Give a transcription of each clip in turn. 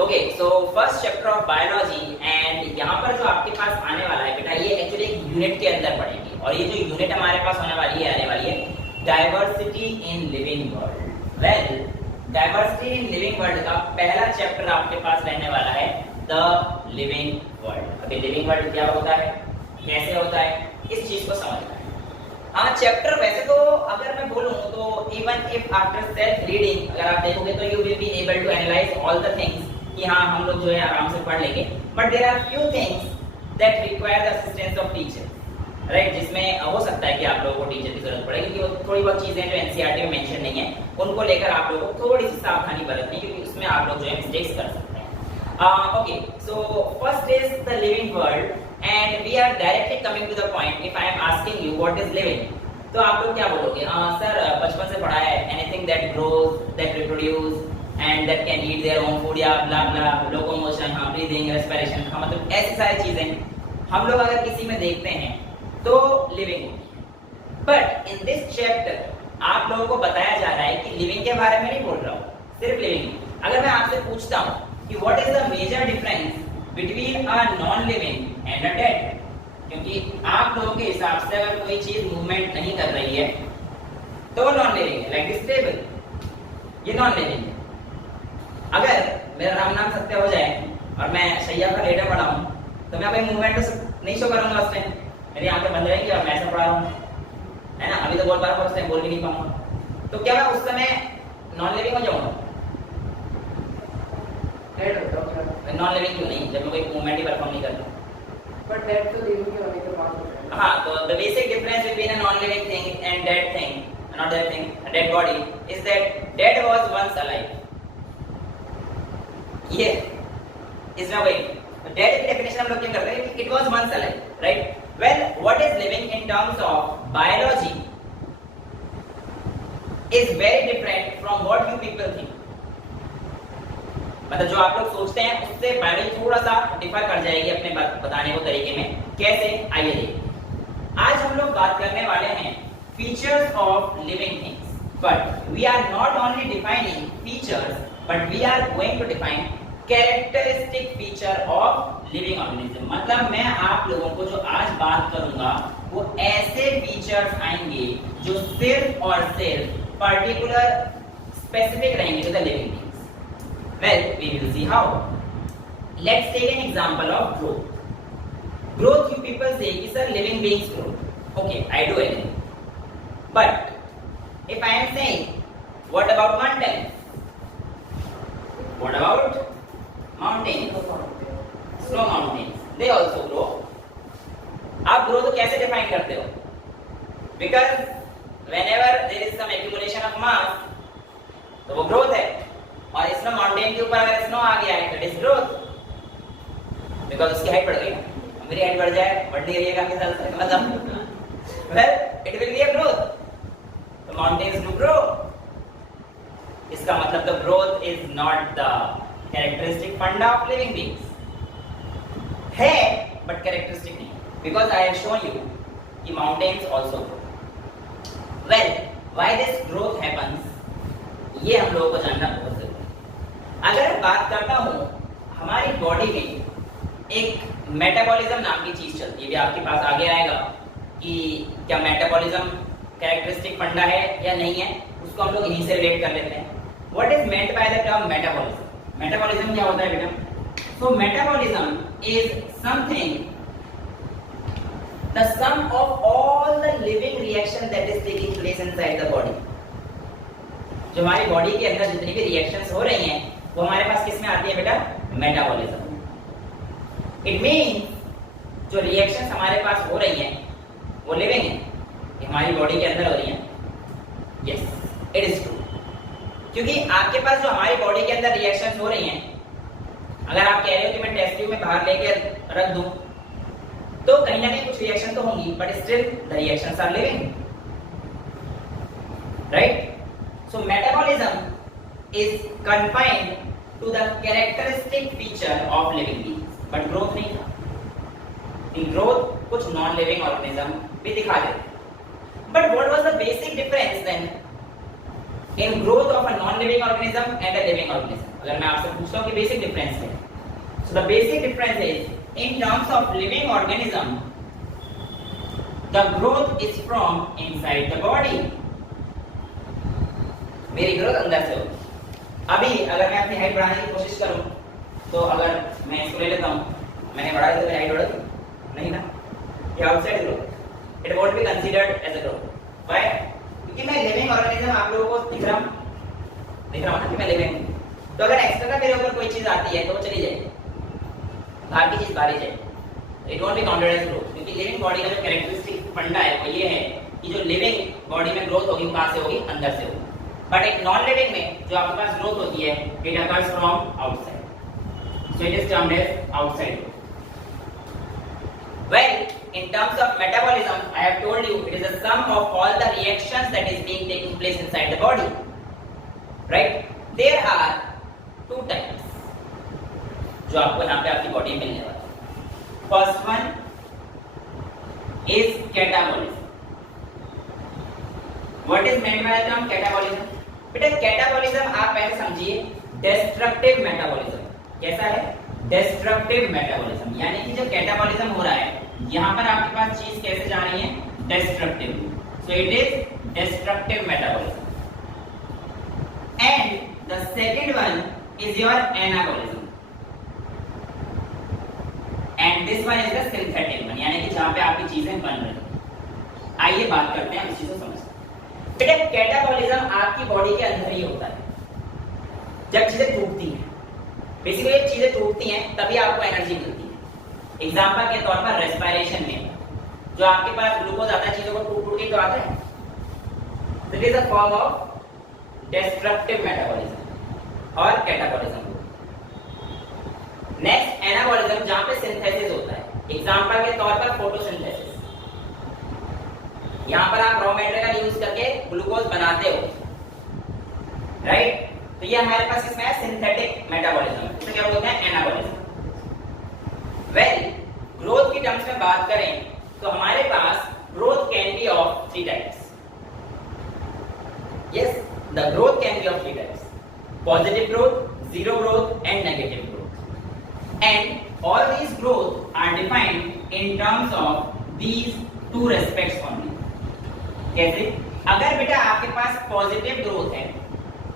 Okay, so first chapter of biology and यहाँ पर जो आपके पास आने वाला है बेटा, ये एक्चुअली एक यूनिट के अंदर पढ़ेंगे और ये जो यूनिट हमारे पास होने वाली है, आने वाली है diversity in living world. Well, diversity in living world का पहला चैप्टर आपके पास रहने वाला है द लिविंग वर्ल्ड। अभी लिविंग वर्ल्ड क्या होता है, कैसे होता है, इस चीज को समझना है। हाँ, चैप्टर वैसे तो अगर मैं बोलूं तो even if after self reading अगर आप देखोगे तो you will be able to analyse all the things कि हाँ हम लोग जो है आराम से पढ़ लेंगे, but there are few things that require the assistance of teacher, right, जिसमें हो सकता है कि आप लोगों को टीचर की जरूरत पड़े, क्योंकि वो थोड़ी बहुत चीजें जो एनसीईआरटी में मेंशन नहीं है उनको लेकर आप लोगों को थोड़ी सी सावधानी बरतनी, क्योंकि उसमें आप लोग जो है मिस्टेक्स कर सकते हैं। Okay, so first is the living world and we are directly coming to the point. If I am asking you what is living, तो आप लोग क्या बोलोगे? सर बचपन से पढ़ा है anything that grows, that reproduce and that can eat their own food या blah blah, locomotion, हाँ, breathing, respiration, हाँ, मतलब ऐसी सारी चीजें हम लोग अगर किसी में देखते हैं तो living होती है। But in this chapter आप लोगों को बताया जा रहा है कि living के बारे में नहीं बोल रहा हूँ, सिर्फ living। अगर मैं आपसे पूछता हूँ कि what is the major difference between a non-living and a dead, क्योंकि आप लोगों के हिसाब से अगर कोई चीज मूवमेंट नहीं कर रही है तो वो नॉन लिविंग है, लाइक दिस टेबल, ये नॉन लिविंग है। अगर मेरा राम नाम सत्य हो जाए और मैं शैया पर लेटा पड़ा हूँ तो मैं अपनी मूवमेंट तो नहीं शो करूंगा उस टाइम, मेरी आंखें बंद रहेंगी और मैं ऐसा पड़ा हूँ, है ना, अभी तो बोल पा रहा हूँ, उस टाइम बोल भी नहीं पाऊंगा, तो क्या मैं उस समय नॉन लिविंग हो जाऊंगा? नॉन लिविंग क्यों नहीं, जब मैं कोई मूवमेंट ही परफॉर्म नहीं करता। But that तो living के होने के बाद होता है। हाँ, तो the basic difference between a non-living thing and dead thing, another thing, a dead body, is that dead was once alive. ये इसमें वही dead की definition हम लोग क्या करते हैं कि it was once alive, right? Well, what is living in terms of biology is very different from what you people think. मतलब जो आप लोग सोचते हैं उससे बायोलॉजी थोड़ा सा डिफर कर जाएगी अपने बताने को तरीके में। कैसे, आइए देखिए। आज हम लोग बात करने वाले हैं features of living things, but we are not only defining features, but we are going to define characteristic feature of living organism. मतलब मैं आप लोगों को जो आज बात करूंगा वो ऐसे फीचर्स आएंगे जो सिर्फ और सिर्फ पर्टिकुलर स्पेसिफिक रहेंगे to the living things. Well, we will see how. Let's take an example of growth. Growth, you people say, is a living beings grow. Okay, I do agree. But if I am saying, what about mountains? What about mountains? Snow mountains. They also grow. आप grow तो कैसे define करते हो? Because whenever there is some accumulation of mass, तो वो growth है। और snow mountain के ऊपर अगर स्नो आ गया है तो इट इज ग्रोथ, बिकॉज उसकी हाइट बढ़ गई, मेरी हाइट बढ़ जाए, बढ़ नहीं रही है काफी साल से, मतलब well it will be a growth, तो माउंटेन्स डू ग्रो। इसका मतलब तो growth is not the characteristic funda of living beings, है बट कैरेक्टरिस्टिक नहीं, because I have shown you कि mountains also grow. Well, why this growth happens, ये हम लोगों को जानना बहुत जरूरी है। अगर मैं बात करता हूँ, हमारी बॉडी में एक मेटाबॉलिज्म नाम की चीज चलती है, भी आपके पास आगे आएगा कि क्या मेटाबॉलिज्म कैरेक्टरिस्टिक फंडा है या नहीं है, उसको हम लोग यहीं से रिलेट कर लेते हैं। What is meant by the term metabolism? Metabolism क्या होता है बेटा? So metabolism is something, the sum of all the living reaction that is taking place inside the body. जो हमारी बॉडी के अंदर जितनी भी रिएक्शंस हो रही हैं वो हमारे पास किस में आती है बेटा? मेटाबॉलिज्म। इट मींस जो रिएक्शंस हमारे पास हो रही हैं वो लिविंग है, ये हमारी बॉडी के अंदर हो रही हैं। यस, इट इज ट्रू, क्योंकि आपके पास जो हमारी बॉडी के अंदर रिएक्शंस हो रही हैं, अगर आप कह रहे हो कि मैं टेस्ट ट्यूब में बाहर लेके रख दूं तो कहीं ना कहीं कुछ रिएक्शन तो होंगी, but still the reactions are living, right? So metabolism is confined to the characteristic feature of living beings, but growth नहीं था। In growth कुछ non-living organism भी दिखा देते। But what was the basic difference then in growth of a non-living organism and a living organism? अगर मैं आपसे पूछता हूँ कि बेसिक डिफरेंस है, so the basic difference is in terms of living organism the growth is from inside the body. मेरी growth अंदर से होगी। अभी अगर मैं अपनी हाइट बढ़ाने की कोशिश करूं तो अगर मैं इसको ले लेता हूं, मैंने बढ़ाया तो मेरी हाइट बढ़ेगी नहीं ना, ये outside growth, it won't be considered as a growth. Why? क्योंकि मैं लिविंग ऑर्गेनिज्म आप लोगों को दिख रहा हूं ना कि मैं लिविंग हूं, तो अगर एक्स्ट्रा का मेरे ऊपर कोई चीज आती है तो वो चली जाएगी, बाहर की चीज बाहर ही जाएगी, it won't be counted as growth. क्योंकि लिविंग बॉडी का जो कैरेक्टरिस्टिक फंडा है वो ये है कि जो लिविंग बॉडी में ग्रोथ होगी वो कहां से होगी? अंदर से होगी। बट एक नॉन लिविंग में जो आपके पास ग्रोथ होती है it occurs from outside, so it is termed as outside growth. Well, in terms of metabolism, I have told you it is a sum of all the reactions that is being taking place inside the body. Right? There are two types जो आपको यहाँ पे आपकी body में मिलने वाला है। First one is catabolism. What is meant by the term catabolism? बेटा कैटाबॉलिज्म आप पहले समझिए डिस्ट्रक्टिव मेटाबॉलिज्म। कैसा है? डिस्ट्रक्टिव मेटाबॉलिज्म, यानी कि जो कैटाबॉलिज्म हो रहा है यहाँ पर आपके पास चीज कैसे जा रही है? Destructive, so it is destructive metabolism. And the second one is your anabolism, and this one is the synthetic one, यानी कि जहां पे आपकी चीजें बन रही हैं। आइए बात करते हैं इस चीज को समझते हैं। बेटा कैटाबॉलिज्म आपकी बॉडी के अंदर ही होता है जब चीजें टूटती हैं। बेसिकली चीजें टूटती हैं तभी आपको एनर्जी मिलती है। एग्जांपल के तौर पर रेस्पिरेशन में जो आपके पास ग्लूकोज आता है चीजों को टूट टूट के तो आता है, it is a form of destructive metabolism और कैटाबॉलिज्म। नेक्स्ट एनाबॉलिज्म जहां पे सिंथेसिस होता है। एग्जांपल के तौर पर फोटोसिंथेसिस, यहां पर आप रॉ मटेरियल यूज करके ग्लूकोज बनाते हो, राइट? तो ये हमारे पास इसमें है सिंथेटिक मेटाबॉलिज्म, इसे क्या बोलते हैं? एनाबॉलिज्म। वेल, ग्रोथ की टर्म्स में बात करें तो हमारे पास growth can be of three types. Yes, the growth can be of three types: positive growth, zero growth and negative growth. And all these growth are defined in terms of these two respects only. कैसे? अगर बेटा आपके पास positive growth है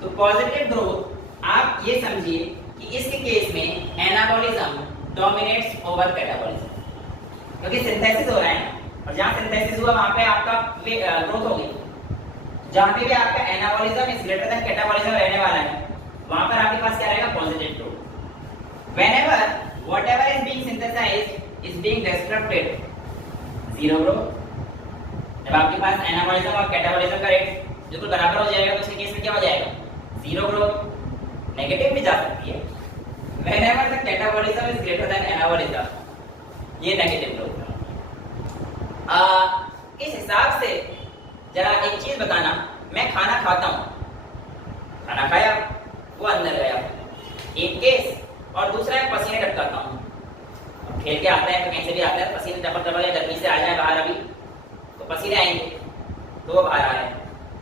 तो positive growth आप ये समझिए कि इसके केस में एनाबॉलिज्म डोमिनेट्स ओवर कैटाबॉलिज्म, क्योंकि सिंथेसिस हो रहा है और जहां सिंथेसिस हुआ वहां पे आपका ग्रोथ होगी। जहां पे भी आपका anabolism is greater than catabolism रहने वाला है वहां पर आपके पास क्या रहेगा? Positive growth. Whenever whatever is being synthesised is being destructed, zero growth. जब आपके पास एनाबॉलिज्म और कैटाबॉलिज्म का रेट बिल्कुल बराबर हो जाएगा तो उसके केस में क्या हो जाएगा? Zero growth. नेगेटिव भी जा सकती है। Whenever the catabolism is greater than anabolism, ये नेगेटिव ग्रोथ है। इस हिसाब से जरा एक चीज बताना, मैं खाना खाता हूँ, खाना खाया वो अंदर गया, एक केस, और दूसरा है पसीने टपकाता हूँ। खेल के आता है तो कहीं से भी आता है, पसीने टपक टपक गर्मी से आ जाए बाहर अभी तो पसीने आएंगे तो वो बाहर आ रहे हैं,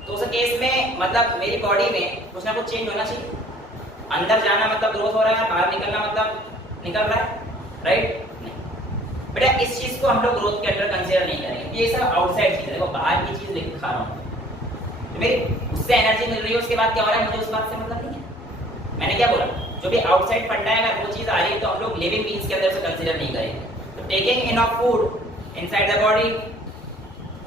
तो उस केस में मतलब मेरी बॉडी में कुछ ना कुछ चेंज होना चाहिए। अंदर जाना मतलब ग्रोथ हो रहा है, बाहर निकलना मतलब निकल रहा है, राइट? नहीं बेटा, इस चीज को हम लोग ग्रोथ के अंदर कंसीडर नहीं करेंगे। ये सब आउटसाइड चीज है, वो बाहर की चीज लेकर खा रहा हूँ तो मेरी उससे एनर्जी मिल रही है, उसके बाद क्या हो रहा है मुझे उस बात से मतलब नहीं है। मैंने क्या बोला? जो भी आउटसाइड फंडा है अगर वो चीज आ रही है तो हम लोग लिविंग बीइंग्स के अंदर से कंसीडर नहीं करेंगे। तो taking enough food inside the body,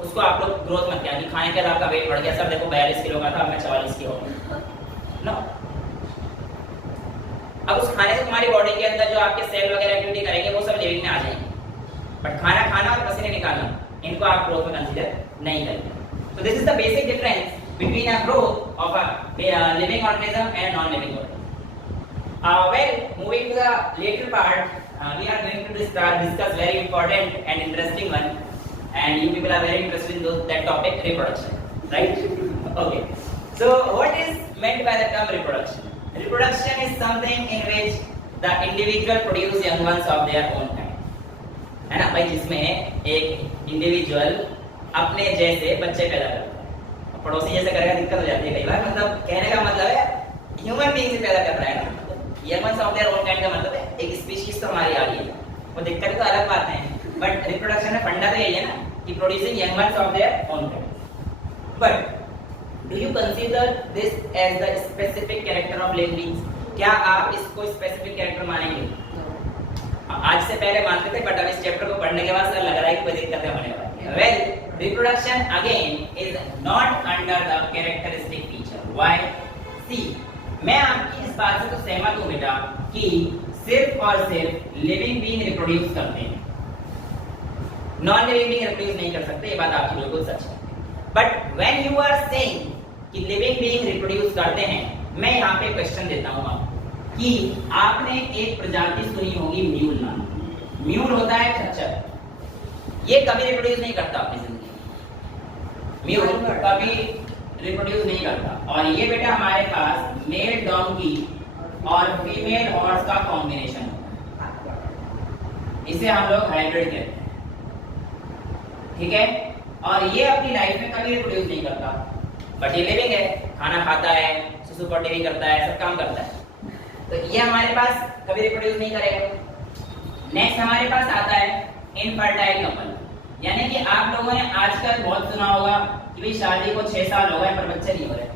उसको आप लोग ग्रोथ मत करें। खाने के बाद आपका वेट बढ़ गया, सर देखो 42 किलो का था, अब मैं 44 की हो गया, नो। अब उस खाने से तुम्हारी बॉडी के अंदर जो आपके सेल वगैरह एक्टिविटी करेंगे वो सब लिविंग में आ जाएंगे, बट खाना खाना और पसीने निकालना इनको आप ग्रोथ में कंसीडर नहीं करेंगे। So this is the basic difference between a growth of a living organism and a non-living organism. Well, moving to the later part, we are going to discuss very important and interesting one, and you people are very interested in that topic, reproduction, right? Okay. So what is meant by the term reproduction? Reproduction is something in which the individual produce young ones of their own kind. है ना भाई, जिसमें एक individual अपने जैसे बच्चे पैदा करता है। पड़ोसी जैसे करेगा दिक्कत हो जाती है कई बार, मतलब कहने का मतलब है ह्यूमन बीइंग से पैदा कर रहा है ना, तो young ones of their own kind का मतलब है एक स्पीशीज तो हमारी आ रही है, वो दिक्कत तो अलग बात है, बट रिप्रोडक्शन में फंडा तो यही है ना कि producing young ones of their own kind. But do you consider this as the specific character of living beings? क्या आप इसको स्पेसिफिक कैरेक्टर मानेंगे? आज से पहले मानते थे, बट अब इस चैप्टर को पढ़ने के बाद सर लग रहा है कि कोई दिक्कतें होने वाली है। Well, reproduction again is not under the characteristic feature. Why? See, मैं आपकी इस बात से तो सहमत हूं बेटा कि सिर्फ और सिर्फ लिविंग बीइंग रिप्रोड्यूस करते हैं, नॉन लिविंग बीइंग रिप्रोड्यूस नहीं कर सकते, ये बात आपकी बिल्कुल सच है। But when you are saying कि लिविंग बीइंग रिप्रोड्यूस करते हैं, मैं यहाँ पे क्वेश्चन देता हूँ आपको कि आपने एक प्रजाति सुनी होगी म्यूल नाम। म्यूल होता है खच्चर, ये कभी रिप्रोड्यूस नहीं करता अपनी जिंदगी में, म्यूल कभी रिप्रोड्यूस नहीं करता। और ये बेटा हमारे पास मेल डोंकी और फीमेल हॉर्स का कॉम्बिनेशन होता है, इसे हम लोग हाइब्रिड कहते हैं, ठीक है। और ये अपनी लाइफ में कभी रिप्रोड्यूस नहीं करता, बट ये लिविंग है, खाना खाता है, सुसु पोटी भी करता है, सब काम करता है, तो ये हमारे पास कभी रिप्रोड्यूस नहीं करेगा। नेक्स्ट हमारे पास आता है इनफर्टाइल कपल, यानी कि आप लोगों ने आजकल बहुत सुना होगा कि भाई शादी को 6 साल हो गए पर बच्चे नहीं हो रहे।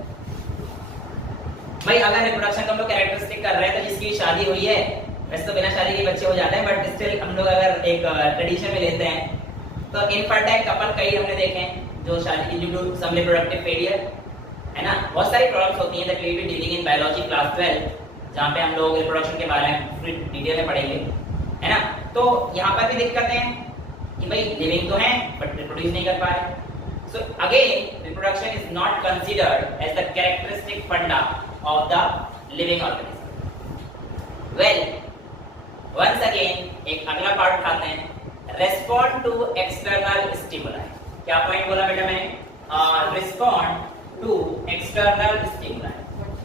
भाई अगर रिप्रोडक्शन का हम लोग कैरेक्टरिस्टिक कर रहे हैं तो जिसकी शादी हुई है, वैसे तो बिना शादी के बच्चे हो जाते हैं, बट स्टिल हम लोग अगर एक ट्रेडिशन में लेते हैं तो इनफर्टाइल कपल कई हमने देखे हैं जो शादी due to some reproductive failure, है ना, बहुत सारी प्रॉब्लम्स होती हैं that we will be dealing in biology class 12, जहां पे हम लोग रिप्रोडक्शन के बारे में पूरी डिटेल में पढ़ेंगे, है ना। तो यहाँ पर भी दिक्कतें हैं कि भाई लिविंग तो है बट रिप्रोड्यूस नहीं कर पा रहे। So again, reproduction is not considered as the characteristic funda of the living organism. Well, once again, एक अगला पार्ट उठाते हैं, respond to external stimuli. क्या पॉइंट बोला बेटा मैंने? Respond to external stimuli.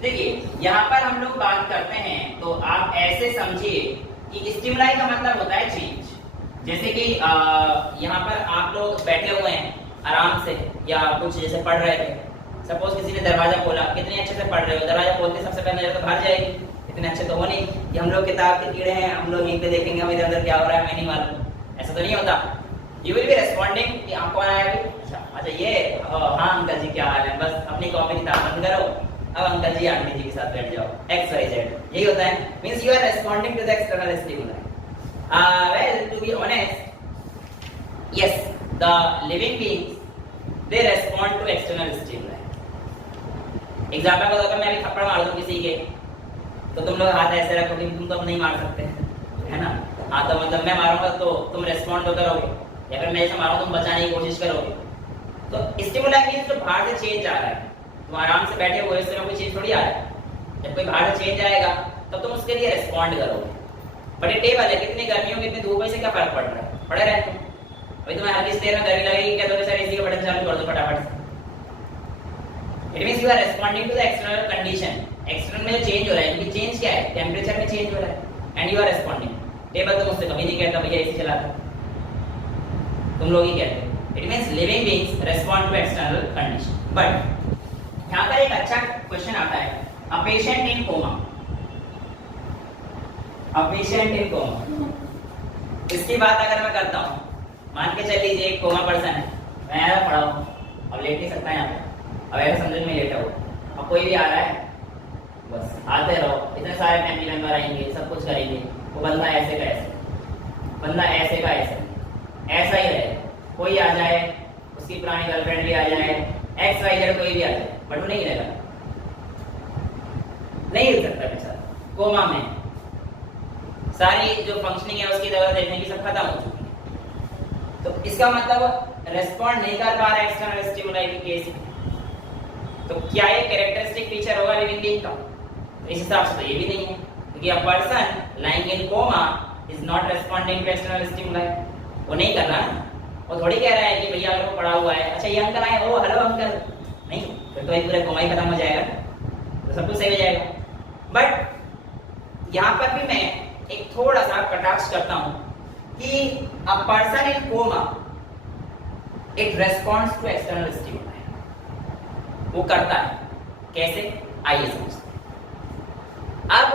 देखिए, यहाँ पर हम लोग बात करते हैं तो आप ऐसे समझिए कि स्टिमुलाई का मतलब होता है चेंज। जैसे कि यहाँ पर आप लोग बैठे हुए हैं आराम से या कुछ जैसे पढ़ रहे थे, सपोज किसी ने दरवाजा खोला, कितने अच्छे से पढ़ रहे हो, दरवाजा खोलते सबसे पहले नजर तो बाहर जाएगी, इतने अच्छे तो हो नहीं कि हम लोग किताब के कीड़े हैं, हम लोग यहीं पे देखेंगे हम इधर उधर क्या हो रहा है हमें नहीं मालूम, ऐसा तो नहीं होता। यू विल बी रेस्पॉन्डिंग कि आप कौन आया भाई, अच्छा ये हाँ अंकल जी क्या हाल है, बस अपनी कॉपी किताब बंद करो, अब अंकल जी आंटी जी के साथ बैठ जाओ, XYZ, यही होता है। Means you are responding to the external stimuli. Well, to be honest, yes, the living beings they respond to external stimuli. Example को तो मैं भी थप्पड़ मार दूं किसी के तो तुम लोग हाथ ऐसे रखोगे, तुम तो अब नहीं मार सकते, है ना। हाँ तो मतलब मैं मारूंगा तो तुम रेस्पॉन्ड तो करोगे, या फिर मैं ऐसे मारूं तुम बचाने की कोशिश करोगे। तो स्टिमुलाई मींस जो बाहर से चेंज आ रहा है, तुम आराम से बैठे हुए इस समय कोई चीज थोड़ी आ रहा है, जब कोई बाहर से चेंज आएगा तब तुम उसके लिए रेस्पॉन्ड करोगे। बट ये टेबल है, कितनी गर्मी हो कितनी धूप है, इससे क्या फर्क पड़ रहा है, पड़े रहते हैं। भाई तुम्हें हर किस देर में गर्मी लगेगी क्या, तो सर एसी का बटन चालू कर दो फटाफट से। It means you are responding to the external condition, external में जो चेंज हो रहा है, क्योंकि चेंज क्या है, टेंपरेचर में चेंज हो रहा है, and you are responding. Table तो मुझसे कभी नहीं कहता भैया एसी चलाता, तुम लोग ही कहते हो। It means living beings respond to external condition. But यहाँ पर एक अच्छा क्वेश्चन आता है, a patient in coma, a patient in coma, इसकी बात अगर मैं करता हूँ, मान के चल लीजिए एक कोमा पर्सन है, मैं आया पड़ा हूँ, अब लेट नहीं सकता यहाँ पे, अब ऐसा समझ में लेटा हूँ, अब कोई भी आ रहा है बस आते रहो, इतने सारे फैमिली मेंबर आएंगे, सब कुछ करेंगे, वो बंदा ऐसे का ऐसे, बंदा ऐसे का ऐसे, ऐसा ही रहे, कोई आ जाए, उसकी पुरानी गर्लफ्रेंड भी आ जाए, XYZ कोई भी आ जाए, बट वो नहीं रहेगा, नहीं हिल सकता बेचारा, कोमा में सारी जो फंक्शनिंग है उसकी जगह देखने की सब खत्म हो चुकी है। तो इसका मतलब रेस्पॉन्ड नहीं कर पा रहा है एक्सटर्नल स्टिमुलाई के केस में, तो क्या ये कैरेक्टरिस्टिक फीचर होगा लिविंग बीइंग का? तो इस हिसाब से तो ये भी नहीं है, क्योंकि a person lying in coma is not responding to external stimuli, वो नहीं कर रहा ना, वो थोड़ी कह रहा है कि भैया अगर वो पड़ा हुआ है, अच्छा ये अंकल आए, ओ हेलो अंकल, नहीं, फिर तो पूरा कोमा ही खत्म हो जाएगा, तो सब कुछ सही हो जाएगा। बट यहाँ पर भी मैं एक थोड़ा सा कटाक्ष करता हूं कि a person in coma it responds to external stimuli, वो करता है कैसे, आइए समझते हैं। अब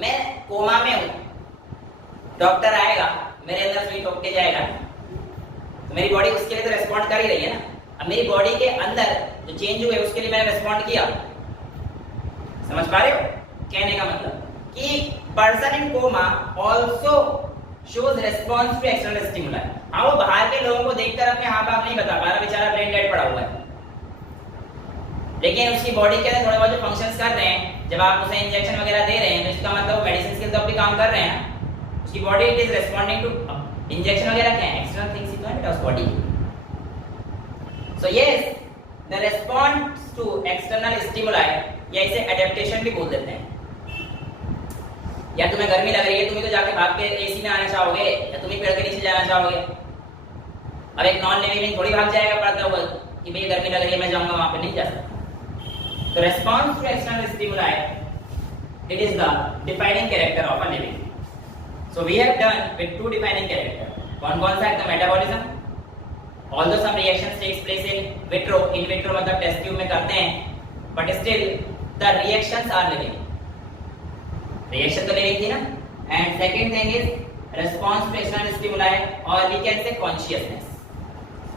मैं कोमा में हूँ, डॉक्टर आएगा मेरे अंदर सुई ठोक के जाएगा, तो मेरी बॉडी उसके लिए तो रेस्पॉन्ड कर ही रही है ना। अब मेरी बॉडी के अंदर जो चेंज हुए उसके लिए मैंने रेस्पॉन्ड किया। समझ पा रहे हो? कहने का मतलब कि person in coma also shows response to external stimuli. हाँ, वो बाहर के लोगों को देखकर अपने हाथ पांव नहीं बता पा रहा, बेचारा ब्रेन डेड पड़ा हुआ है, लेकिन उसकी बॉडी के अंदर थोड़े बहुत जो फंक्शंस कर रहे हैं, जब आप उसे इंजेक्शन वगैरह दे रहे हैं तो इसका मतलब वो मेडिसिन के तो भी काम कर रहे हैं ना। उसकी body it is responding to injection वगैरह क्या है, एक्सटर्नल थिंग्स ही तो है बेटा उस body. So yes, the response to external stimuli, या इसे एडेप्टेशन भी बोल देते हैं। या तुम्हें गर्मी लग रही है, तुम तो जाके भाग के एसी में आना चाहोगे, या तुम पेड़ के नीचे जाना चाहोगे। अब एक नॉन लिविंग थोड़ी भाग जाएगा पड़ता हुआ कि भैया गर्मी लग रही है मैं जाऊंगा वहां पे, नहीं जा सकता। The response to external stimuli, it is the defining character of a living. So we have done with two defining character. कौन सा है? The metabolism. Although some reactions takes place in vitro, in vitro मतलब test tube में करते हैं, but still the reactions are living. Reaction तो living थी ना. And second thing is response to external stimuli, or we can say consciousness.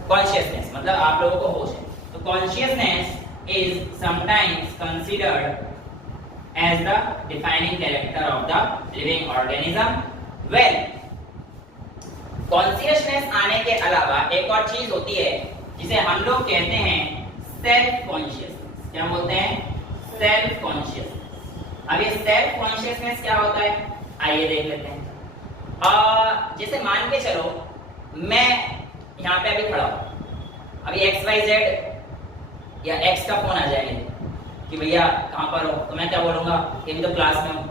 Consciousness मतलब आप लोगों को होश है. तो consciousness is sometimes considered as the defining character of the living organism. Well, consciousness आने के अलावा एक और चीज होती है जिसे हम लोग कहते हैं सेल्फ कॉन्शियसनेस। क्या बोलते हैं? Self consciousness. अब ये सेल्फ कॉन्शियसनेस क्या होता है, आइए देख लेते हैं। जैसे मान के चलो मैं यहाँ पे अभी खड़ा हूँ, अभी XYZ या X का फोन आ जाएगा कि भैया कहाँ पर हो, तो मैं क्या बोलूंगा कि मैं तो क्लास में हूँ।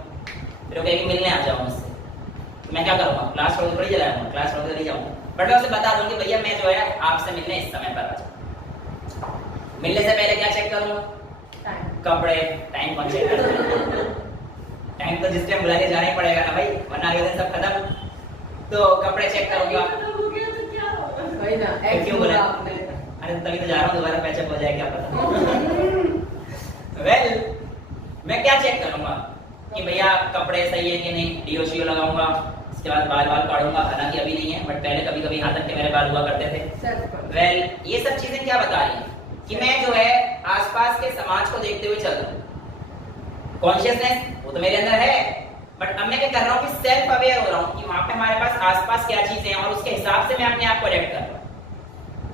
फिर वो कहेगी मिलने आ जाओ मुझसे, तो मैं क्या करूँगा? क्लास छोड़ के थोड़ी चला जाऊँगा, क्लास छोड़ के नहीं जाऊँगा, बट मैं उसे बता दूंगी भैया मैं जो है आपसे मिलने इस समय पर आ जाऊँ। मिलने से पहले क्या चेक करूँगा? कपड़े। टाइम कौन चेक करूँगा? टाइम तो जिस टाइम बुला के जाना ही पड़ेगा ना भाई, वरना अगले दिन सब खत्म। तो कपड़े चेक करूँगा। क्यों बोला? अरे तभी तो जा रहा हूँ, दोबारा पैचअप हो जाए क्या पता। वेल, मैं क्या चेक करूंगा कि भैया कपड़े सही है कि नहीं, डीओ शीओ लगाऊंगा, इसके बाद बाल काटूंगा, हालांकि अभी नहीं है बट पहले कभी कभी यहाँ तक के मेरे बाल हुआ करते थे। वेल, ये सब चीजें क्या बता रही हैं कि मैं जो है आसपास के समाज को देखते हुए चल रहा हूँ। कॉन्शियसनेस वो तो मेरे अंदर है, बट अब मैं क्या कर रहा हूँ कि सेल्फ अवेयर हो रहा हूँ कि वहां पे हमारे पास आसपास क्या चीजें हैं और उसके हिसाब से मैं अपने आप को अडेप्ट कर रहा हूँ।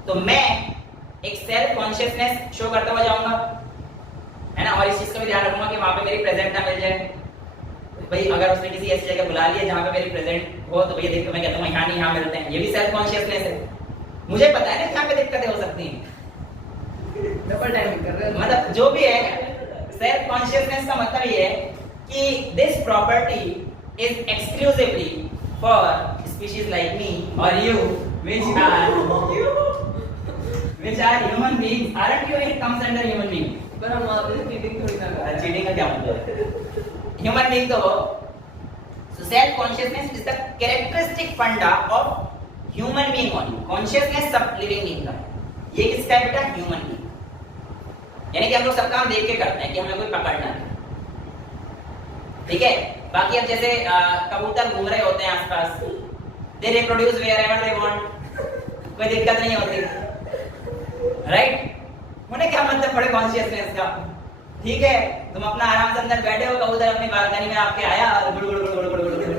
तो मैं एक सेल्फ कॉन्शियसनेस शो करता हुआ जाऊंगा, है ना। और इस चीज का भी ध्यान रखूंगा कि वहां पे मेरी प्रेजेंट ना मिल जाए। भाई अगर उसने किसी ऐसी जगह बुला लिया जहां पे मेरी प्रेजेंट हो, तो भैया देख के मैं कहता हूँ यहाँ नहीं यहाँ मिलते हैं, ये भी सेल्फ कॉन्शियसनेस है। मुझे पता है ना यहाँ पे दिक्कतें हो सकती हैं, डबल टाइमिंग कर रहे हैं। मतलब जो भी है, सेल्फ कॉन्शियसनेस का मतलब ये है कि this property is exclusively for species like me और you which are human beings. Aren't you? It comes under human being. पर हम वहाँ पे चीटिंग थोड़ी ना कर। चीटिंग का क्या मतलब? Human being तो हो। So self consciousness is the characteristic funda of human being only. Consciousness सब living being का। ये किसका है बेटा? Human being। यानी कि हम लोग सब काम देख के करते हैं कि हमें कोई पकड़ना है, ठीक है। बाकी अब जैसे कबूतर घूम रहे होते हैं आसपास, they reproduce wherever they want, कोई दिक्कत नहीं होती, राइट। उन्हें क्या मतलब पड़े कॉन्शियसनेस का, ठीक है। तुम अपना आराम से अंदर बैठे हो, कबूतर अपनी बालकनी में आपके आया और गुड़ गुड़ गुड़ गुड़ गुड़ गुड़,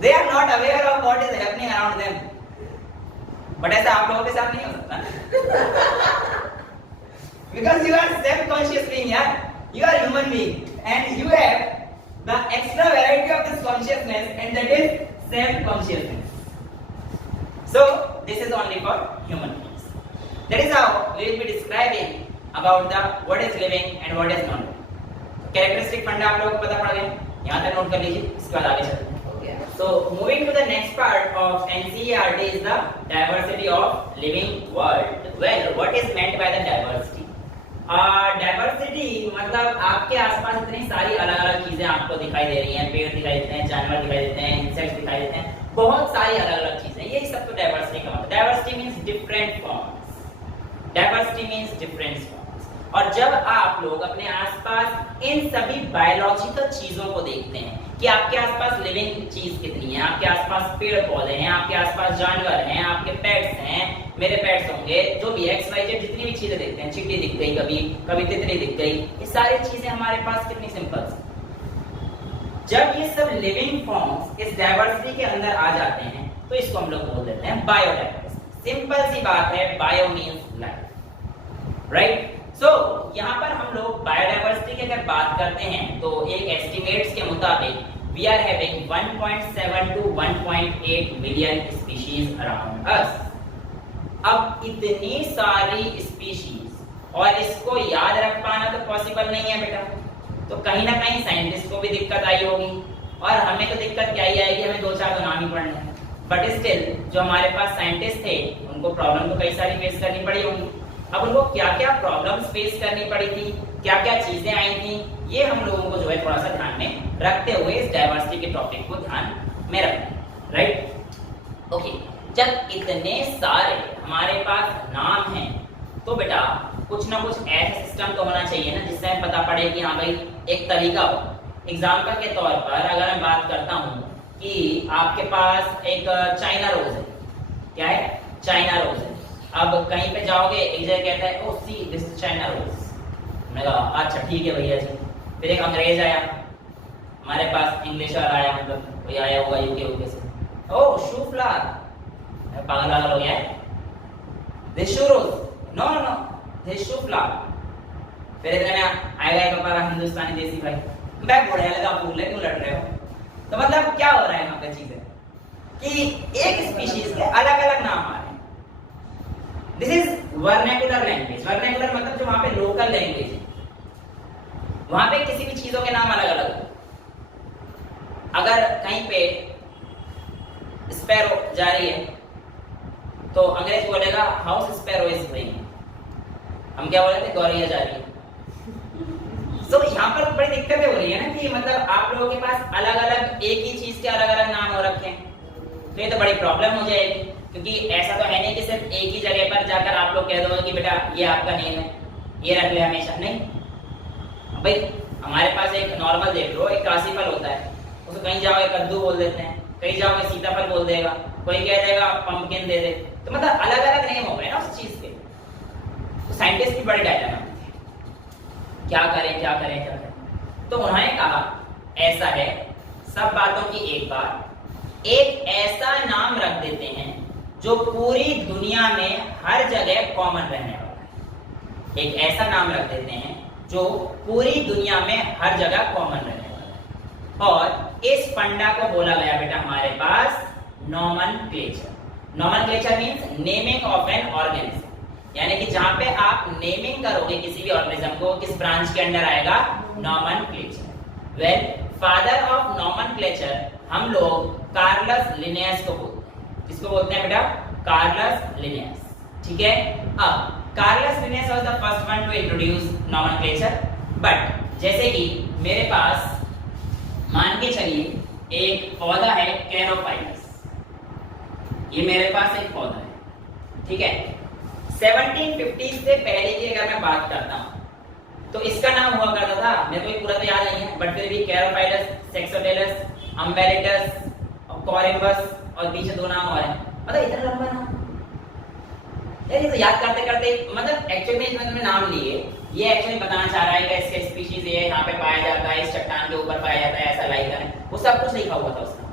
they are not aware of what is happening around them. But ऐसा आप लोगों के साथ नहीं हो सकता, because you are self conscious being यार, you are human being and you have the extra variety of this consciousness and that is self consciousness. So this is only for human beings. That is how we will be describing about the what is living and what is non living. Characteristic funda आप लोगों को पता पड़ गया, यहाँ तक note कर लीजिए, इसके बाद आगे चलते हैं। So moving to the next part of NCERT is the diversity of living world. Well, what is meant by the diversity? Diversity मतलब आपके आसपास इतनी सारी अलग अलग चीजें आपको दिखाई दे रही हैं, पेड़ दिखाई देते हैं, जानवर दिखाई देते हैं, इंसेक्ट्स दिखाई देते हैं, बहुत सारी अलग अलग चीजें, यही सब तो डाइवर्सिटी का मतलब। Diversity means different forms, diversity means different forms. और जब आप लोग अपने आसपास इन सभी बायोलॉजिकल चीजों को देखते हैं कि आपके आसपास लिविंग चीज कितनी है, आपके आसपास पेड़ पौधे हैं, आपके आसपास जानवर हैं, आपके पेट्स हैं, मेरे पेट्स होंगे, जो भी एक्स वाई जेड जितनी भी चीजें देखते हैं, चींटी दिख गई, कभी कभी तितली दिख गई, ये सारी चीजें हमारे पास कितनी सिंपल है। जब ये सब लिविंग फॉर्म्स इस डाइवर्सिटी के अंदर आ जाते हैं तो इसको हम लोग बोल देते हैं बायोडाइवर्सिटी। सिंपल सी बात है, बायो मींस लाइफ, राइट। सो यहाँ पर हम लोग बायोडाइवर्सिटी की अगर बात करते हैं तो एक एस्टिमेट्स के मुताबिक we are having 1.7 to 1.8 million species around us. अब इतनी सारी स्पीशीज और इसको याद रख पाना तो पॉसिबल नहीं है बेटा, तो कहीं ना कहीं साइंटिस्ट को भी दिक्कत आई होगी और हमें तो दिक्कत क्या ही आएगी, हमें 2-4 तो नाम ही पढ़ने हैं। बट स्टिल जो हमारे पास साइंटिस्ट थे उनको प्रॉब्लम तो कई सारी फेस करनी पड़ी होंगी। अब उनको क्या क्या प्रॉब्लम्स फेस करनी पड़ी थी, क्या क्या चीजें आई थी, ये हम लोगों को जो है थोड़ा सा ध्यान में रखते हुए इस डाइवर्सिटी के टॉपिक को ध्यान में रखना, राइट। ओके, जब इतने सारे हमारे पास नाम हैं तो बेटा कुछ ना कुछ ऐसा सिस्टम तो होना चाहिए ना जिससे हमें पता पड़े कि हाँ भाई एक तरीका हो। एग्जाम्पल के तौर पर अगर मैं बात करता हूँ कि आपके पास एक चाइना रोज है, क्या है, चाइना रोज है। अब कहीं पे जाओगे, एक जगह कहता है ओ सी दिस चाइना रोज, मैं कहा अच्छा ठीक है भैया जी। फिर एक अंग्रेज आया हमारे पास, इंग्लिशर आया, मतलब कोई आया होगा यूके से, ओ शू फ्लावर, पागल वागल हो गया है, this shoe rose, no no this shoe flower. फिर इतने आएगा एक हमारा हिंदुस्तानी देसी भाई, मैं बुढ़े लगा फूल क्यों लड़ रहे हो। तो मतलब क्या हो रहा है यहाँ पे चीजें कि एक स्पीशीज के अलग अलग नाम आ रहे हैं। This is vernacular language. Vernacular मतलब जो वहां पे लोकल लैंग्वेज है, वहां पे किसी भी चीजों के नाम अलग अलग। अगर कहीं पे स्पैरो जा रही है तो अंग्रेज बोलेगा हाउस स्पैरो इज गोइंग, हम क्या बोले थे, गौरैया जा रही है। तो यहाँ पर बड़ी दिक्कतें हो रही है ना कि मतलब आप लोगों के पास अलग अलग एक ही चीज के अलग अलग नाम हो रखे हैं, तो ये तो बड़ी प्रॉब्लम हो जाएगी। क्योंकि ऐसा तो है नहीं कि सिर्फ एक ही जगह पर जाकर आप लोग कह दोगे कि बेटा ये आपका नेम है, ये रख ले हमेशा, नहीं भाई। हमारे पास एक नॉर्मल देख लो, एक काशीफल होता है, उसको कहीं जाओगे कद्दू बोल देते हैं, कहीं जाओगे सीताफल बोल देगा, कोई कह देगा पंपकिन दे दे, तो मतलब अलग अलग नेम हो गए ना उस चीज के। तो साइंटिस्ट भी बड़े डायलेमा में थे, क्या करें क्या करें क्या करें। तो उन्होंने कहा ऐसा है, सब बातों की एक बात, एक ऐसा नाम रख देते हैं जो पूरी दुनिया में हर जगह कॉमन रहने वाला है। एक ऐसा नाम रख देते हैं जो पूरी दुनिया में हर जगह कॉमन रहने वाला है। और इस फंडा को बोला गया बेटा हमारे पास nomenclature. Nomenclature means naming of an organism, यानी कि जहां पे आप नेमिंग करोगे किसी भी ऑर्गेनिज्म को, किस ब्रांच के अंडर आएगा, nomenclature. Well, father of nomenclature हम लोग कार्लस लिनेयस को बोलते हैं। किसको बोलते हैं बेटा, कार्लस लिनेयस, ठीक है। अब Carolus Linnaeus was the first one to introduce nomenclature. But जैसे कि मेरे पास मान के चलिए एक पौधा है कैरोफाइलस, ये मेरे पास एक पौधा है, ठीक है। 1750 से पहले की अगर मैं बात करता हूं तो इसका नाम हुआ करता था, मेरे को पूरा तो याद नहीं है, बट फिर भी कैरोफाइलस, सेक्सोटेलस, अम्बेलिटस और कोरिम्बस, और पीछे 2 नाम और हैं। मतलब इतना लंबा नाम यार, ये तो याद करते करते मतलब एक्चुअली इसमें नाम लिए, ये एक्चुअली बताना चाह रहा है कि इसके स्पीशीज ये यहाँ पे पाया जाता है, इस चट्टान के ऊपर पाया जाता है, ऐसा लाइक है, वो सब कुछ लिखा हुआ था उसका।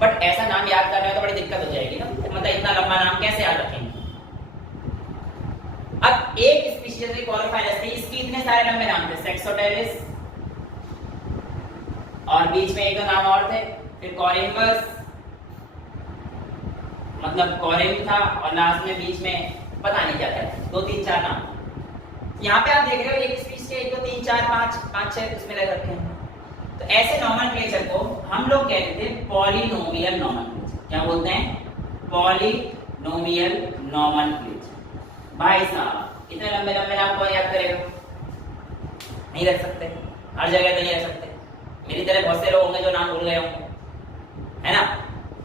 बट ऐसा नाम याद करना है तो बड़ी दिक्कत हो जाएगी ना, मतलब इतना लंबा नाम कैसे याद रखेंगे। अब एक स्पीशीज कोरिम्बस थी, इसके इतने सारे लंबे नाम थे, सेक्सोटेलिस, और बीच में एक दो नाम और थे, फिर कोरिम्बस, मतलब कोरिम था, और लास्ट में बीच में पता नहीं क्या था, 2-3-4 नाम। यहाँ पे आप देख रहे हो एक स्पीशीज के 1 2 3 4 5 6 इसमें लग रखे हैं। तो ऐसे नॉमेनक्लेचर को हम लोग कहते थे पॉलिनोमियल नॉमेनक्लेचर। क्या बोलते हैं, पॉलिनोमियल नॉमेनक्लेचर। भाई साहब इतने लंबे लंबे नाम कौन याद करेगा, नहीं रख सकते, हर जगह तो नहीं रख सकते। मेरी तरह बहुत से लोग होंगे जो नाम भूल गए होंगे, है ना।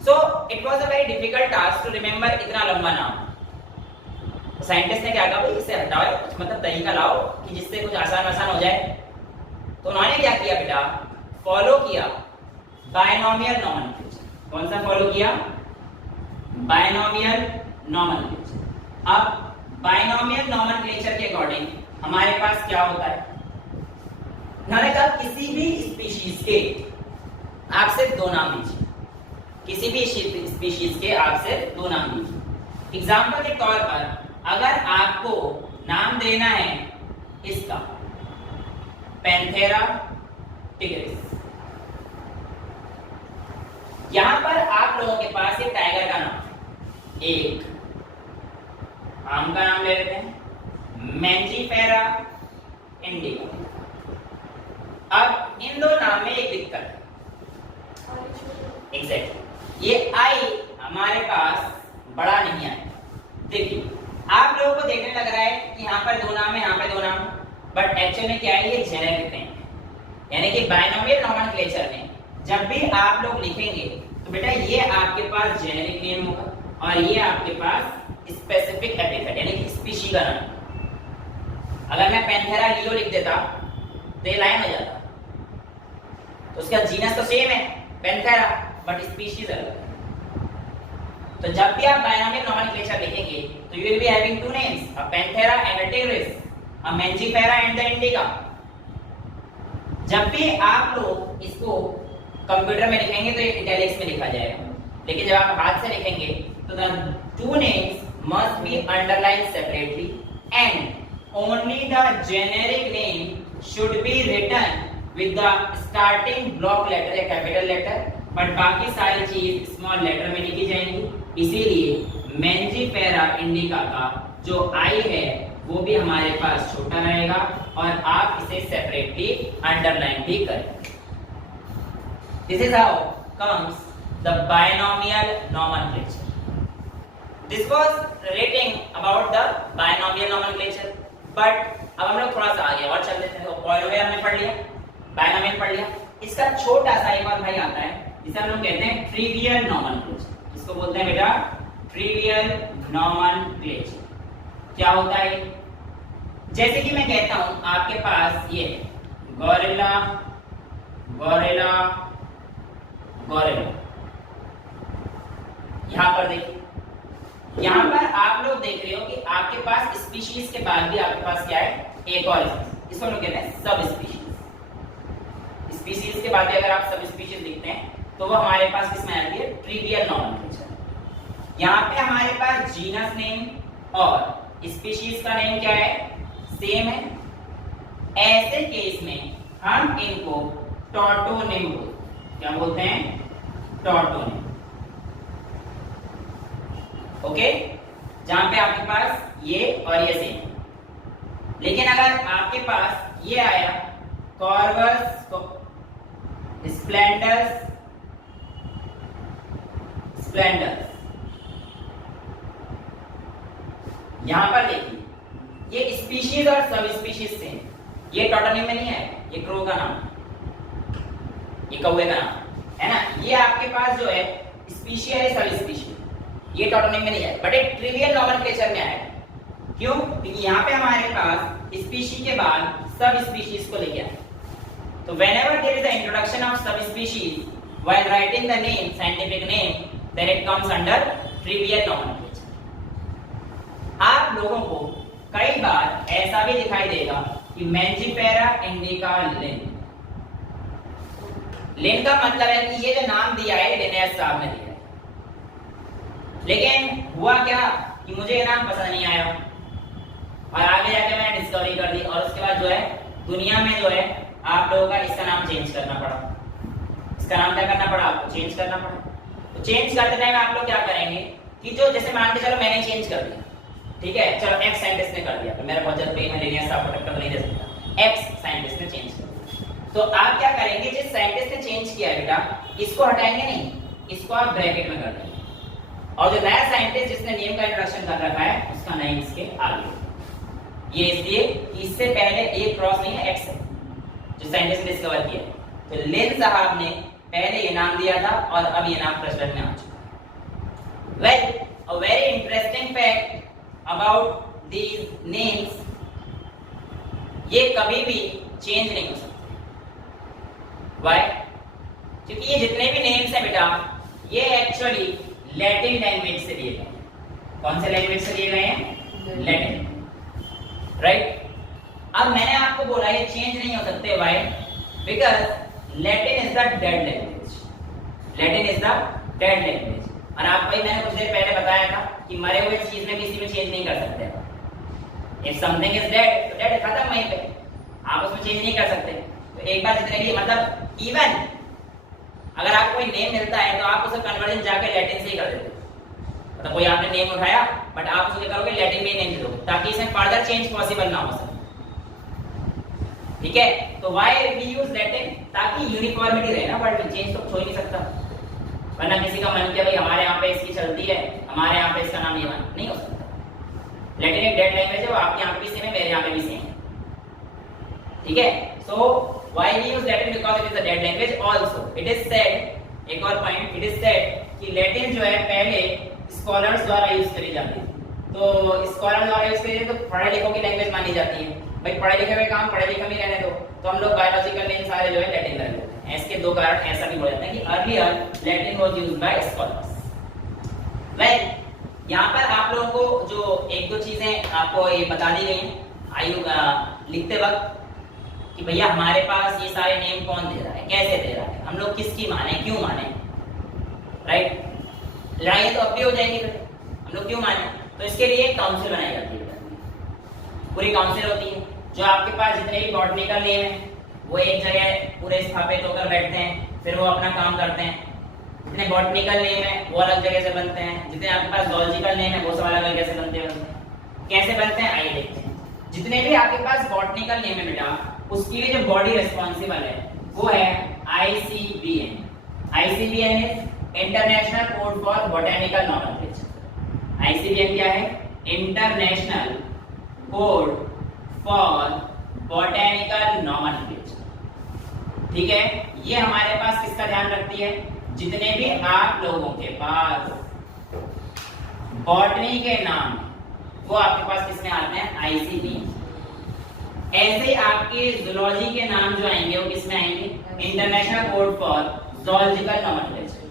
So it was a very difficult task to remember इतना लंबा नाम। तो साइंटिस्ट ने क्या कहा, भाई इसे हटाओ, कुछ मतलब तरीका लाओ कि जिससे कुछ आसान हो जाए। तो उन्होंने क्या किया बेटा, फॉलो किया बायनोमियल नोमेनक्लेचर। कौन सा फॉलो किया, बायनोमियल नोमेनक्लेचर। अब बायनोमियल नोमेनक्लेचर के अकॉर्डिंग हमारे पास क्या होता है, उन्होंने कहा किसी भी स्पीशीज के आप सिर्फ दो नाम दीजिए, किसी भी स्पीशीज के आप सिर्फ दो नाम दीजिए। एग्जाम्पल के तौर पर अगर आपको नाम देना है इसका पैंथेरा टिग्रिस, यहां पर आप लोगों के पास ये टाइगर का नाम, एक आम का नाम ले लेते हैं मैंजीफेरा इंडिका। अब इन दो नाम में एक दिक्कत है, एग्जैक्टली ये आई हमारे पास बड़ा नहीं आया। देखिए आप लोगों को देखने लग रहा है कि यहाँ पर दो नाम है, यहाँ पे दो नाम, बट एक्चुअल में क्या है, ये जेनेरिक नेम है। यानी कि बायनोमियल नोमेनक्लेचर में जब भी आप लोग लिखेंगे तो बेटा ये आपके पास जेनेरिक नेम होगा और ये आपके पास स्पेसिफिक एपिथेट यानी कि स्पीशी का नाम। अगर मैं पैंथेरा लियो लिख देता तो ये लाइन हो जाता, तो उसका जीनस तो सेम है पैंथेरा, बट स्पीशीज अलग है। तो जब भी आप बायनोमियल नोमेनक्लेचर लिखेंगे तो you will be having two names, a Panthera and a tigris, a Mangifera and the indica. जब भी आप लोग इसको कंप्यूटर में लिखेंगे तो ये इटैलिक्स में लिखा जाएगा, लेकिन जब आप हाथ से लिखेंगे तो the two names must be underlined separately and only the generic name should be written with the starting block letter या capital letter, but बाकी सारी चीज स्मॉल लेटर में लिखी जाएंगी। इसीलिए मैंजीफेरा इंडिका का जो आई है वो भी हमारे पास छोटा रहेगा और आप इसे सेपरेटली अंडरलाइन भी करें। This is how comes the binomial nomenclature. This was relating about the binomial nomenclature, but अब हम लोग थोड़ा सा आगे और चल देते हैं। तो पॉलिनोमियल हमने पढ़ लिया, बायनोमियल पढ़ लिया, इसका छोटा सा एक और भाई आता है जिसे हम लोग कहते हैं ट्रिवियल नोमेनक्लेचर। इसको बोलते हैं बेटा ट्रिवियल नोमेनक्लेचर। क्या होता है, जैसे कि मैं कहता हूं आपके पास ये गोरिल्ला गोरिल्ला गोरिल्ला, यहां पर देखिए, यहां पर आप लोग देख रहे हो कि आपके पास स्पीशीज के बाद भी आपके पास क्या है, एक और स्पीशीज, इसको हम लोग कहते हैं सब स्पीशीज। स्पीशीज के बाद अगर आप सब स्पीशीज लिखते हैं तो वो हमारे पास किसमें आती है, ट्रिवियल नोमेनक्लेचर। यहाँ पे हमारे पास जीनस नेम और स्पीशीज का नेम क्या है, सेम है। ऐसे केस में हम इनको टॉटोनिम बोलते हैं। क्या बोलते हैं, टॉटोनिम। ओके, जहां पे आपके पास ये और ये सेम। लेकिन अगर आपके पास ये आया कॉर्वस स्प्लेंडर्स स्प्लेंडर्स, यहां पर देखिए ये स्पीशीज और सब स्पीशीज से, ये टॉटोनिम में नहीं है, ये क्रो का नाम, ये कौवे का नाम है ना। ये आपके पास जो है स्पीशी है, सब स्पीशी, ये टॉटोनिम में नहीं है, बट एक ट्रिवियल नोमेनक्लेचर में आया। क्यों, क्योंकि यहाँ पे हमारे पास स्पीशी के बाद सब स्पीशीज को लेके आए। तो whenever there is the introduction of subspecies while writing the name, scientific name, then it comes under trivial nomenclature. आप लोगों को कई बार ऐसा भी दिखाई देगा कि मैंजीफेरा इंडिका लिन, लिन का मतलब है कि ये जो नाम दिया है लिनेयस साहब ने दिया है, लेकिन हुआ क्या कि मुझे ये नाम पसंद नहीं आया और आगे जाके मैंने डिस्कवरी कर दी और उसके बाद जो है दुनिया में जो है आप लोगों का इसका नाम चेंज करना पड़ा। इसका नाम क्या करना पड़ा, आपको चेंज करना पड़ा। तो चेंज करते टाइम आप लोग क्या करेंगे कि जो जैसे मान के चलो मैंने चेंज कर दिया, ठीक है, चलो एक्स साइंटिस्ट ने कर दिया, तो मेरा बहुत ज्यादा पेन है, लिनियस साहब को टक्कर नहीं दे सकता, एक्स साइंटिस्ट ने चेंज कर दिया। तो आप क्या करेंगे, जिस साइंटिस्ट ने चेंज किया बेटा इसको हटाएंगे नहीं, इसको आप ब्रैकेट में कर देंगे और जो नया साइंटिस्ट जिसने नेम का इंट्रोडक्शन कर रखा है उसका नेम इसके आगे। ये इसलिए कि इससे पहले ए क्रॉस नहीं है, एक्स है जो साइंटिस्ट ने डिस्कवर किया। तो लिन साहब ने पहले ये नाम दिया था और अब ये नाम प्रचलन में आ चुका है। Well, a very interesting fact about these names ये कभी भी चेंज नहीं हो सकते। Why? क्योंकि ये जितने भी नेम्स हैं बेटा ये एक्चुअली लैटिन लैंग्वेज से लिए गए हैं। कौन से लैंग्वेज से लिए गए हैं? Latin, right? अब मैंने आपको बोला ये चेंज नहीं हो सकते। Why? Because Latin is the dead language. Latin is the dead language. और आपको ही मैंने कुछ देर पहले बताया था कि मरे हुए चीज में किसी में चेंज नहीं कर सकते। If something is dead, तो dead खत्म वहीं पे, आप उसमें चेंज नहीं कर सकते। तो एक बार जितने भी मतलब इवन अगर आपको कोई नेम मिलता है तो आप उसे कन्वर्जन जाके लैटिन से ही कर देते। मतलब कोई आपने नेम उठाया बट आप उसे करोगे लैटिन में ही नेम दे दोगे ताकि इसमें फर्दर चेंज पॉसिबल ना हो सके। ठीक है, तो व्हाई वी यूज लैटिन? ताकि यूनिफॉर्मिटी रहे ना, वर्ड में चेंज तो हो ही नहीं सकता। वरना किसी का मन किया भाई हमारे यहाँ पे इसकी चलती है, हमारे यहाँ पे इसका नाम ये नहीं हो सकता। लैटिन एक डेड लैंग्वेज है, वो आपके यहाँ पे भी सेम है, मेरे यहाँ पे भी सेम है। ठीक है, so why we use Latin? Because it is a dead language. Also it is said, एक और पॉइंट, इट इज सेड कि लैटिन जो है पहले स्कॉलर्स द्वारा यूज करी जाती थी। तो स्कॉलर द्वारा यूज करी तो पढ़े लिखों की लैंग्वेज मानी जाती है। भाई पढ़े लिखे हुए काम पढ़े लिखे में रहने दो, तो हम लोग बायोलॉजिकल नेम सारे जो है लैटिन कर लेते हैं। इसके दो कारण ऐसा भी बोल जाते हैं कि earlier Latin was used by scholars. Well, यहाँ पर आप लोगों को जो एक दो चीजें आपको ये बता दी गई हैं आयु लिखते वक्त कि भैया हमारे पास ये सारे नेम कौन दे रहा है, कैसे दे रहा है, हम लोग किसकी माने, क्यों माने, राइट? लड़ाई तो अब भी हो जाएगी, हम लोग क्यों माने? तो इसके लिए काउंसिल बनाई जाती है, पूरी काउंसिल होती है। जो आपके पास जितने भी बॉटनिकल नेम है वो एक जगह पूरे स्थापित होकर बैठते हैं, फिर वो अपना काम करते हैं। जितने बॉटनिकल नेम है वो अलग जगह से बनते हैं, जितने आपके पास जूलॉजिकल नेम है वो सब अलग जगह से बनते हैं। कैसे बनते हैं आइए देखते हैं। जितने भी आपके पास बॉटनिकल नेम है बेटा उसके लिए जो बॉडी रिस्पॉन्सिबल है वो है ICBN। ICBN is international code for botanical nomenclature. ICBN क्या है? International code for botanical nomenclature. ठीक है, ये हमारे पास किसका ध्यान रखती है? जितने भी आप लोगों के पास बॉटनी के नाम वो आपके पास किसमें आते हैं? ICBN। ऐसे आपके जूलॉजी के नाम जो आएंगे वो किसमें आएंगे? International code for zoological nomenclature.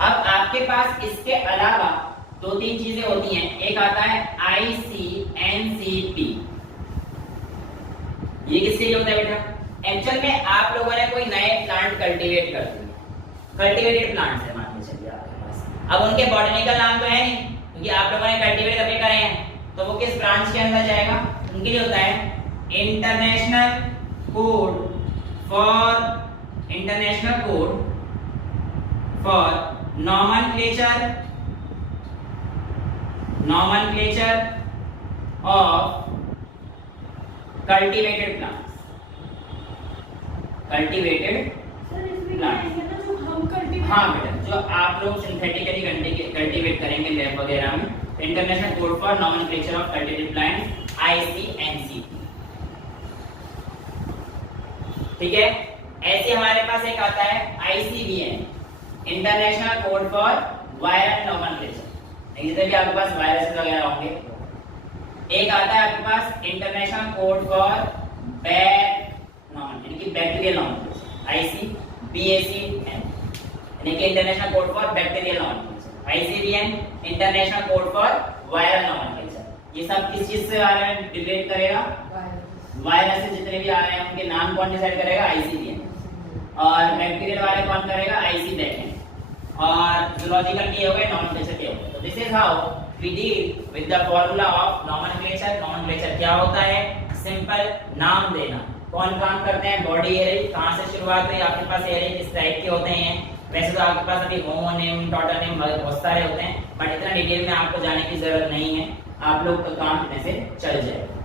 अब आपके पास इसके अलावा दो तीन चीजें होती हैं। एक आता है ICNCP। ये किसके लिए होता है बेटा? एक्चुअल में आप लोगों ने कोई नए प्लांट कल्टीवेट कर दिए, कल्टीवेटेड प्लांट्स है मान के चलिए आपके पास। अब उनके बॉटनिकल नाम तो है नहीं क्योंकि आप लोगों ने कल्टीवेट कभी करे हैं, तो वो किस ब्रांच के अंदर जाएगा? उनके लिए होता है international code for nomenclature of cultivated plants. Cultivated plants, हाँ बेटा, जो आप लोग सिंथेटिकली कल्टीवेट करेंगे लैब वगैरह में। International code for nomenclature of cultivated plants ICNCP। ठीक है, ऐसे हमारे पास एक आता है ICVN, international code for viral nomenclature. जितने भी आपके पास वायरसेस वगैरह होंगे। एक आता है आपके पास international code for bacterial nomenclature ICBACN, यानी कि international code for bacterial nomenclature. ICVN international code for viral nomenclature. ये सब किस चीज से आ रहे हैं? डिबेट करेगा वायरस से जितने भी आ रहे हैं उनके नाम कौन डिसाइड करेगा? ICVN। और बैक्टीरियल वाले कौन करेगा? ICBACN। और जूलॉजिकल के हो गए, नॉमेनक्लेचर के हो गए। तो this is how we deal with the formula of nomenclature. Nomenclature क्या होता है? सिंपल नाम देना। कौन काम करते हैं? बॉडी एरे, कहां से शुरुआत हुई? आपके पास एरे किस टाइप के होते हैं? वैसे तो आपके पास अभी होमोनेम, टोटोनेम बहुत सारे होते हैं, बट इतना डिटेल में आपको जाने की जरूरत नहीं है, आप लोग का काम इसमें से चल जाएगा।